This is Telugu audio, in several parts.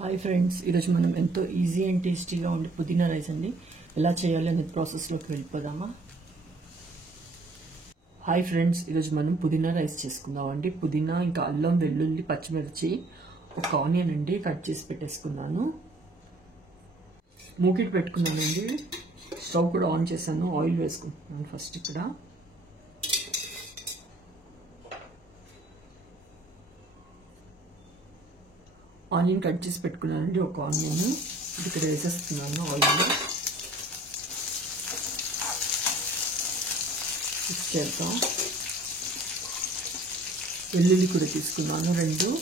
హాయ్ ఫ్రెండ్స్, ఈరోజు మనం ఎంతో ఈజీ అండ్ టేస్టీగా ఉండే పుదీనా రైస్ అండి ఎలా చేయాలి అనేది ప్రాసెస్లోకి వెళ్ళిపోదామా. హాయ్ ఫ్రెండ్స్, ఈరోజు మనం పుదీనా రైస్ చేసుకుందాం అండి. పుదీనా ఇంకా అల్లం, వెల్లుల్లి, పచ్చిమిర్చి, ఒక ఆనియన్ అండి కట్ చేసి పెట్టేసుకున్నాను. మూకిట్ పెట్టుకున్నానండి. స్టవ్ కూడా ఆన్ చేశాను. ఆయిల్ వేసుకుంటున్నాను ఫస్ట్. ఇక్కడ ఆనియన్ కట్ చేసి పెట్టుకున్నానండి. ఒక ఆనియన్ ఇక్కడ వేసేస్తున్నాను ఆయిల్లో. మిక్స్ చేద్దాం. వెల్లుల్లి కూడా తీసుకున్నాను 2.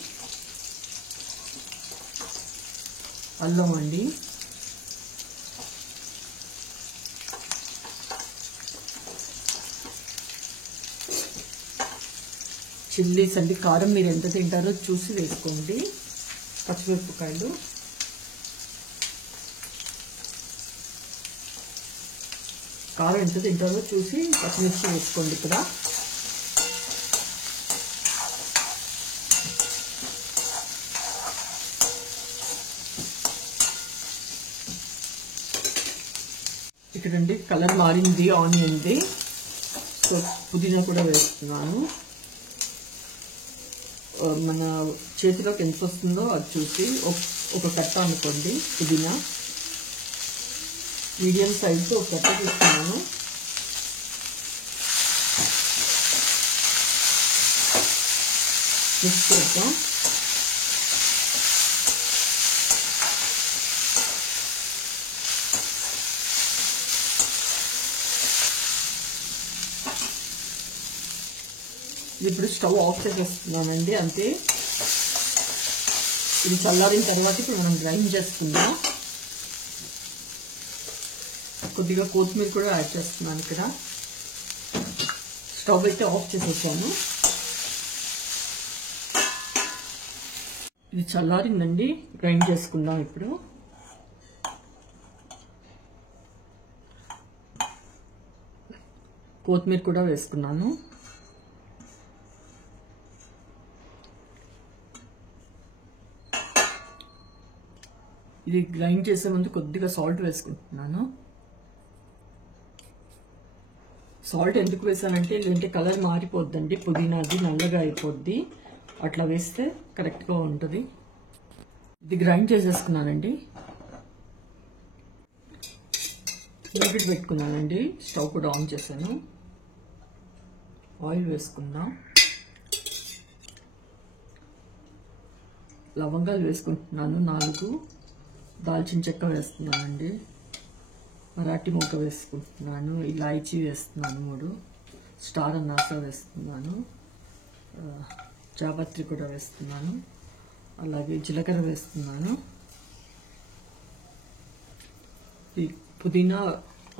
అల్లం అండి, చిల్లీస్ అండి, కారం మీరు ఎంత తింటారో చూసి వేసుకోండి. పచ్చిమిరపకాయలు, కారం ఎంత తింటారో చూసి పచ్చిమిర్చి వేసుకోండి. ఇక్కడ ఇక్కడండి కలర్ మారింది ఆనియన్ది. సో పుదీనా కూడా వేస్తున్నాను. మన చేతిలోకి ఎంత వస్తుందో అది చూసి ఒక కట్ట అనుకోండి. పుదీనా మీడియం సైజుతో ఒక కట్ట తీసుకున్నాను. మిక్స్ చేద్దాం. ఇప్పుడు స్టవ్ ఆఫ్ చేసేస్తున్నానండి. అంతే. ఇది చల్లారిన తర్వాత ఇప్పుడు మనం గ్రైండ్ చేసుకుందాం. కొద్దిగా కొత్తిమీర కూడా యాడ్ చేస్తున్నాను. ఇక్కడ స్టవ్ అయితే ఆఫ్ చేసేసాను. ఇది చల్లారిందండి. గ్రైండ్ చేసుకుందాం. ఇప్పుడు కొత్తిమీర కూడా వేసుకున్నాను. ఇది గ్రైండ్ చేసే ముందు కొద్దిగా సాల్ట్ వేసుకుంటున్నాను. సాల్ట్ ఎందుకు వేసానంటే లేదంటే కలర్ మారిపోద్దండి. పుదీనాది నల్లగా అయిపోద్ది. అట్లా వేస్తే కరెక్ట్గా ఉంటుంది. ఇది గ్రైండ్ చేసేసుకున్నానండి. మూకిట్ పెట్టుకున్నానండి. స్టవ్ కూడా ఆన్ చేశాను. ఆయిల్ వేసుకుందాం. లవంగాలు వేసుకుంటున్నాను 4. దాల్చిన చెక్క వేస్తున్నానండి. మరాఠీ మొగ్గ వేసుకుంటున్నాను. ఇలాచీ వేస్తున్నాను 3. స్టార్ అనాస వేస్తున్నాను. జాపత్రి కూడా వేస్తున్నాను. అలాగే జీలకర్ర వేస్తున్నాను. ఈ పుదీనా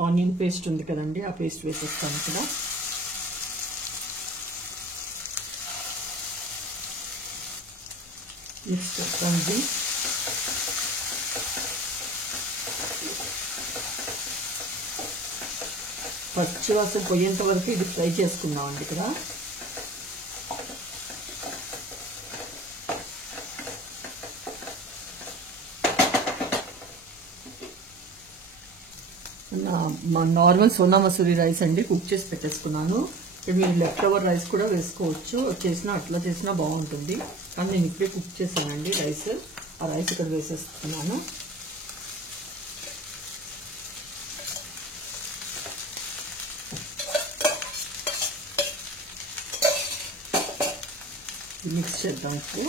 ఆనియన్ పేస్ట్ ఉంది కదండి, ఆ పేస్ట్ వేసేస్తాను ఇక్కడ. మిక్స్ చేస్తాను. పచ్చివాసన పోయేంత వరకు ఇది ఫ్రై చేసుకుందామండి. ఇక్కడ మా నార్మల్ సోనా మసూరి రైస్ అండి కుక్ చేసి పెట్టేసుకున్నాను. ఇప్పుడు మీరు లెఫ్ట్ ఓవర్ రైస్ కూడా వేసుకోవచ్చు. చేసినా అట్లా చేసినా బాగుంటుంది. కానీ నేను ఇప్పుడే కుక్ చేశానండి రైస్. ఆ రైస్ ఇక్కడ వేసేస్తున్నాను. మిక్స్ చేద్దాం. ఇప్పుడు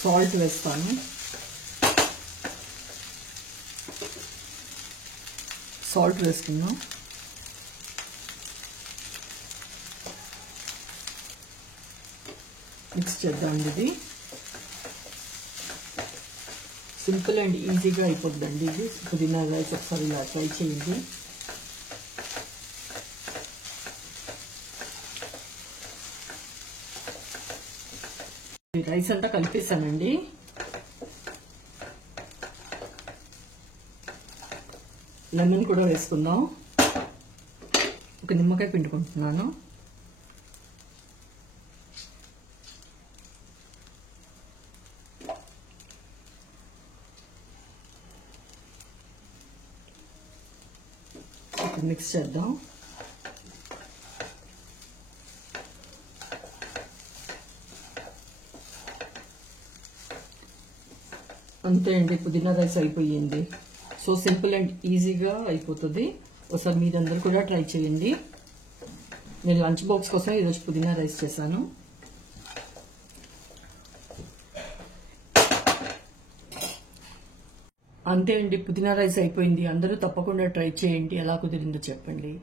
సాల్ట్ వేస్తాను. సాల్ట్ వేసుకుందాం. మిక్స్ చేద్దాం. ఇది సింపుల్ అండ్ ఈజీగా అయిపోతుందండి. ఇది పుదీనా రైస్ ఒకసారి ఇలా ట్రై చేయండి. రైస్ అంతా కలిపేసానండి. లెమన్ కూడా వేసుకుందాం. ఒక నిమ్మకాయ పిండుకుంటున్నాను. మిక్స్ చేద్దాం. అంతే అండి, పుదీనా రైస్ అయిపోయింది. సో సింపుల్ అండ్ ఈజీగా అయిపోతుంది. ఒకసారి మీరందరూ కూడా ట్రై చేయండి. నేను లంచ్ బాక్స్ కోసం ఈరోజు పుదీనా రైస్ చేశాను. అంతే అండి, పుదీనా రైస్ అయిపోయింది. అందరూ తప్పకుండా ట్రై చేయండి. ఎలా కుదిరిందో చెప్పండి.